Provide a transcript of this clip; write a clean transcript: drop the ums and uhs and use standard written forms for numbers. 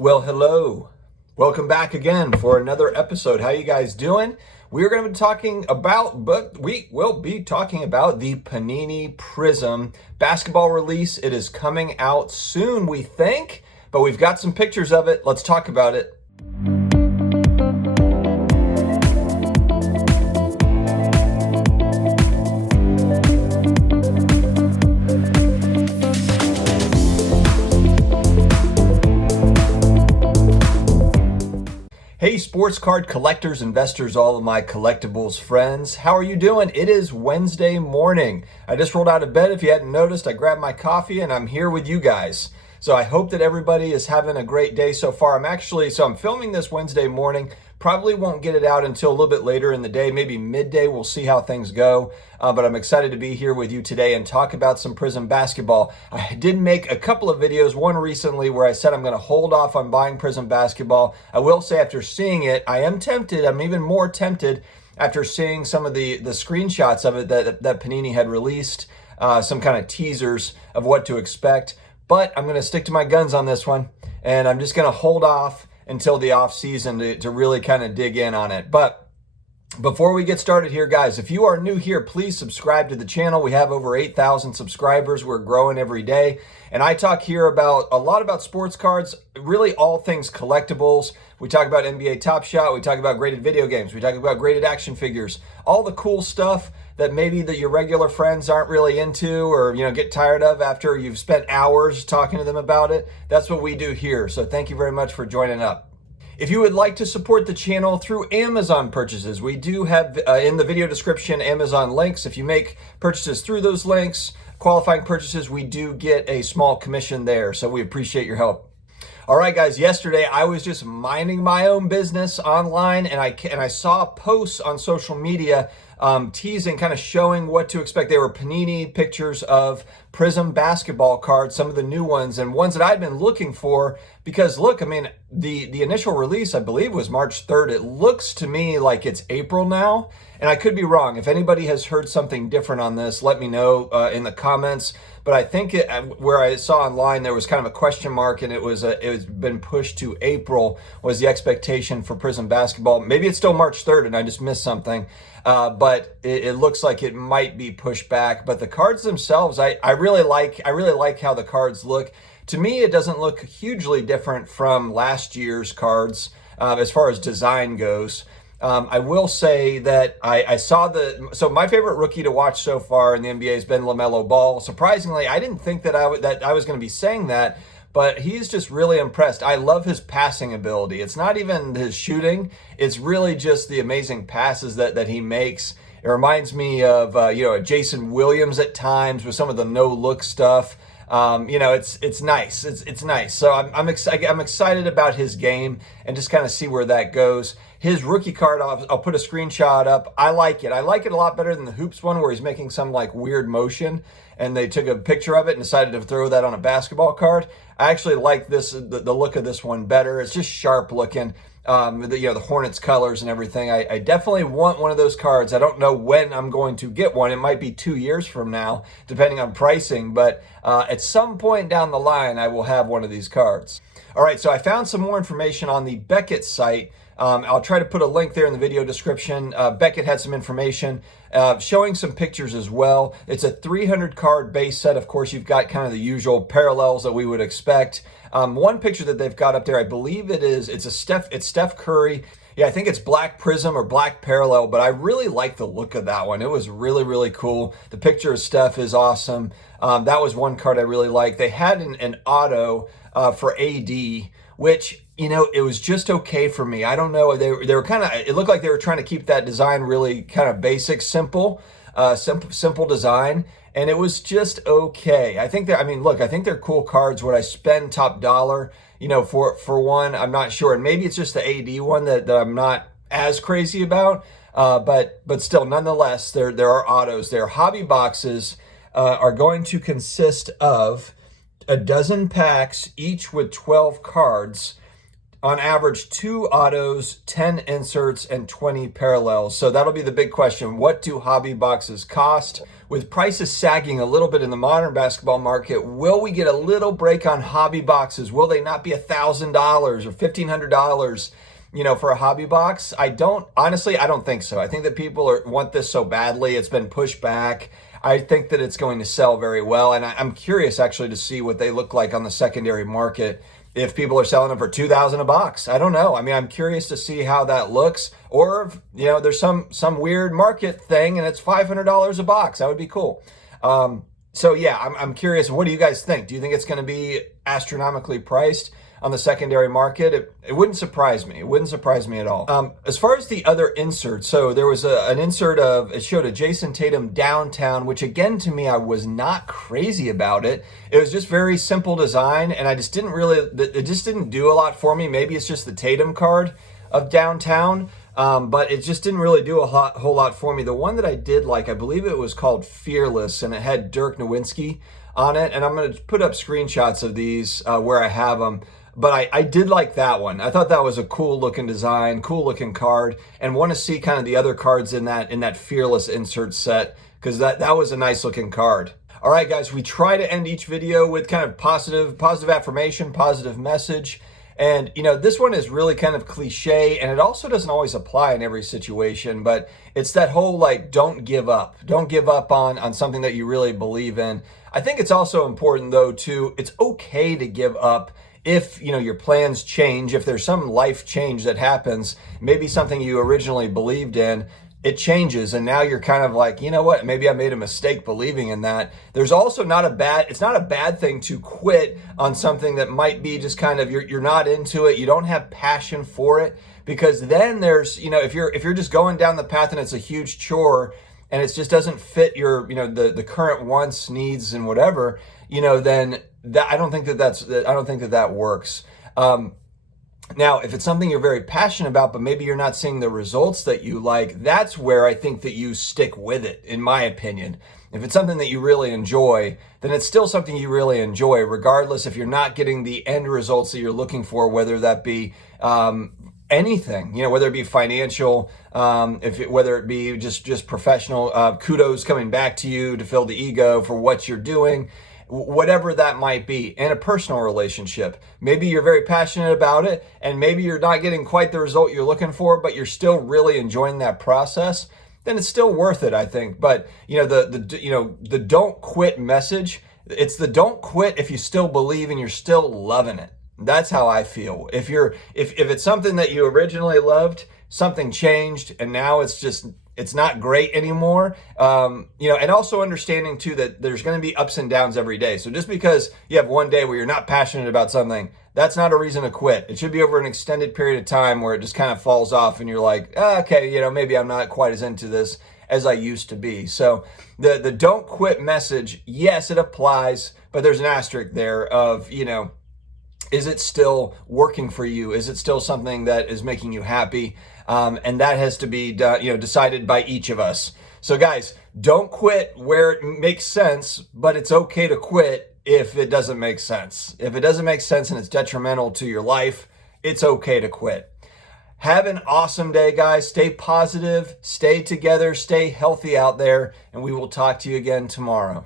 Well, hello. Welcome back again for another episode. How you guys doing? We're going to be talking about, we will be talking about the Panini Prizm basketball release. It is coming out soon, we think, but we've got some pictures of it. Let's talk about it. Hey, sports card collectors, investors, all of my collectibles friends. How are you doing? It is Wednesday morning. I just rolled out of bed. If you hadn't noticed, I grabbed my coffee and I'm here with you guys. So I hope that everybody is having a great day so far. I'm filming this Wednesday morning. Probably won't get it out until a little bit later in the day, maybe midday. We'll see how things go. But I'm excited to be here with you today and talk about some Prizm basketball. I did make a couple of videos, one recently where I said I'm going to hold off on buying Prizm basketball. I will say after seeing it, I am tempted. I'm even more tempted after seeing some of the screenshots of it that Panini had released, some kind of teasers of what to expect. But I'm going to stick to my guns on this one, and I'm just going to hold off until the off season to really kind of dig in on it. But before we get started here, guys, if you are new here, please subscribe to the channel. We have over 8,000 subscribers. We're growing every day. And I talk here a lot about sports cards, really all things collectibles. We talk about NBA Top Shot. We talk about graded video games. We talk about graded action figures, all the cool stuff that maybe that your regular friends aren't really into or, get tired of after you've spent hours talking to them about it. That's what we do here. So thank you very much for joining up. If you would like to support the channel through Amazon purchases, we do have in the video description Amazon links. If you make purchases through those links, qualifying purchases, we do get a small commission there. So we appreciate your help. All right, guys, yesterday I was just minding my own business online and I saw posts on social media teasing, kind of showing what to expect. They were Panini pictures of Prizm basketball cards, some of the new ones and ones that I'd been looking for because look, the initial release, I believe, was March 3rd. It looks to me like it's April now, and I could be wrong. If anybody has heard something different on this, let me know in the comments. But I think where I saw online, there was kind of a question mark, and it was been pushed to April was the expectation for Prizm basketball. Maybe it's still March 3rd, and I just missed something. But it looks like it might be pushed back. But the cards themselves, I really like how the cards look. To me, it doesn't look hugely different from last year's cards as far as design goes. I will say that I saw so my favorite rookie to watch so far in the NBA has been LaMelo Ball. Surprisingly, I didn't think that I was going to be saying that, but he's just really impressed. I love his passing ability. It's not even his shooting. It's really just the amazing passes that he makes. It reminds me of, Jason Williams at times with some of the no-look stuff. It's nice. It's nice. So I'm excited about his game and just kind of see where that goes. His rookie card, I'll put a screenshot up. I like it. I like it a lot better than the Hoops one where he's making some like weird motion and they took a picture of it and decided to throw that on a basketball card. I actually like the look of this one better. It's just sharp looking. The Hornets colors and everything. I definitely want one of those cards. I don't know when I'm going to get one. It might be 2 years from now, depending on pricing, but at some point down the line, I will have one of these cards. All right, so I found some more information on the Beckett site. I'll try to put a link there in the video description. Beckett had some information showing some pictures as well. It's a 300 card base set. Of course, you've got kind of the usual parallels that we would expect. One picture that they've got up there, I believe it's Steph Curry. Yeah, I think it's black Prizm or black parallel, but I really like the look of that one. It was really, really cool. The picture of Steph is awesome. That was one card I really liked. They had an auto for AD, which, it was just okay for me. I don't know. They were kind of, it looked like they were trying to keep that design really kind of basic, simple design. And it was just okay. I think they're cool cards. Would I spend top dollar, for one? I'm not sure. And maybe it's just the AD one that I'm not as crazy about. But still, nonetheless, there are autos. Their hobby boxes are going to consist of a dozen packs, each with 12 cards. On average, 2 autos, 10 inserts, and 20 parallels. So that'll be the big question. What do hobby boxes cost? with prices sagging a little bit in the modern basketball market, will we get a little break on hobby boxes? Will they not be $1,000 or $1,500, for a hobby box? Honestly, I don't think so. I think that people want this so badly. It's been pushed back. I think that it's going to sell very well. And I'm curious actually to see what they look like on the secondary market. If people are selling them for $2,000 a box, I don't know. I mean, I'm curious to see how that looks. Or if, there's some weird market thing and it's $500 a box. That would be cool. So yeah, I'm curious. What do you guys think? Do you think it's going to be astronomically priced on the secondary market? It wouldn't surprise me. It wouldn't surprise me at all. As far as the other inserts, so there was an insert it showed a Jason Tatum downtown, which again, to me, I was not crazy about it. It was just very simple design, and it just didn't do a lot for me. Maybe it's just the Tatum card of downtown, but it just didn't really do a whole lot for me. The one that I did like, I believe it was called Fearless, and it had Dirk Nowitzki on it, and I'm going to put up screenshots of these where I have them. But I did like that one. I thought that was a cool looking design, cool looking card, and want to see kind of the other cards in that Fearless insert set, because that was a nice looking card. All right, guys, we try to end each video with kind of positive affirmation, positive message. And, this one is really kind of cliche, and it also doesn't always apply in every situation, but it's that whole, don't give up. Don't give up on something that you really believe in. I think it's also important, though, it's okay to give up if, your plans change, if there's some life change that happens, maybe something you originally believed in, it changes, and now you're kind of like, you know what, maybe I made a mistake believing in that. There's also it's not a bad thing to quit on something that might be just kind of, you're not into it, you don't have passion for it, because then there's, if you're just going down the path and it's a huge chore, and it just doesn't fit your, the current wants, needs, and whatever, then I don't think that works. Now, if it's something you're very passionate about, but maybe you're not seeing the results that you like, that's where I think that you stick with it, in my opinion. If it's something that you really enjoy, then it's still something you really enjoy, regardless if you're not getting the end results that you're looking for, whether that be anything, whether it be financial, whether it be just professional, kudos coming back to you to fill the ego for what you're doing. Whatever that might be, in a personal relationship. Maybe you're very passionate about it, and maybe you're not getting quite the result you're looking for, but you're still really enjoying that process, then it's still worth it, I think. But, the don't quit message, it's the don't quit if you still believe and you're still loving it. That's how I feel. If it's something that you originally loved, something changed, and now it's not great anymore. And also understanding too that there's going to be ups and downs every day. So just because you have one day where you're not passionate about something, that's not a reason to quit. It should be over an extended period of time where it just kind of falls off and you're like, okay, maybe I'm not quite as into this as I used to be. So the don't quit message, yes, it applies, but there's an asterisk there of, is it still working for you? Is it still something that is making you happy? And that has to be decided by each of us. So guys, don't quit where it makes sense, but it's okay to quit if it doesn't make sense. If it doesn't make sense and it's detrimental to your life, it's okay to quit. Have an awesome day, guys. Stay positive, stay together, stay healthy out there, and we will talk to you again tomorrow.